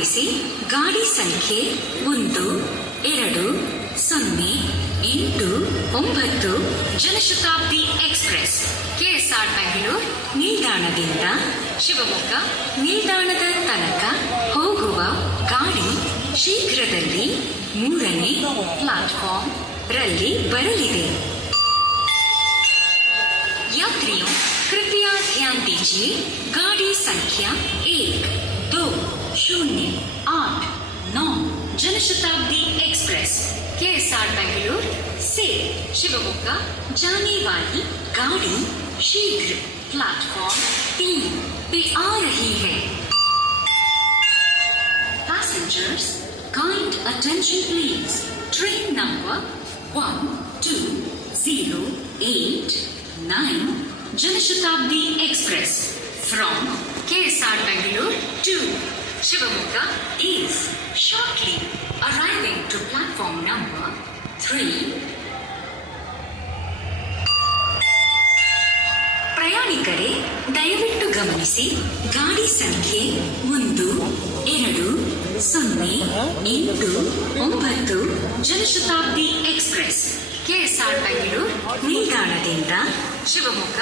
ಗಮನಿಸಿ, ಗಾಡಿ ಸಂಖ್ಯೆ 1208 ಜನಶತಾಬ್ದಿ ಎಕ್ಸ್ಪ್ರೆಸ್ ಕೆಎಸ್ಆರ್ ಬೆಂಗಳೂರು ನಿಲ್ದಾಣದಿಂದ ಶಿವಮೊಗ್ಗ ನಿಲ್ದಾಣದ ತನಕ ಹೋಗುವ ಗಾಡಿ ಶೀಘ್ರದಲ್ಲಿ 3ನೇ ಪ್ಲಾಟ್ಫಾರ್ಮ್ ರಲ್ಲಿ ಬರಲಿದೆ. यात्रियों कृपया ध्यान दीजिए, गाड़ी संख्या 1208 जनशताब्दी एक्सप्रेस केएसआर बेंगलुरु से शिवमोगा जाने वाली गाड़ी शीघ्र प्लेटफॉर्म 3 पे आ रही है. Passengers, kind attention please. Train number 1208 Janshatabdi express from KSR Bangalore to Shivamogga is shortly arriving to platform number 3. ಪ್ರಯಾಣಿಕರೇ, ದಯವಿಟ್ಟು ಗಮನಿಸಿ, ಗಾಡಿ ಸಂಖ್ಯೆ 1208 ಜನಶತಾಬ್ದಿ ಎಕ್ಸ್ಪ್ರೆಸ್ ಕೆಎಸ್ಆರ್ ಬೆಂಗಳೂರು ನಿಲ್ದಾಣದಿಂದ ಶಿವಮೊಗ್ಗ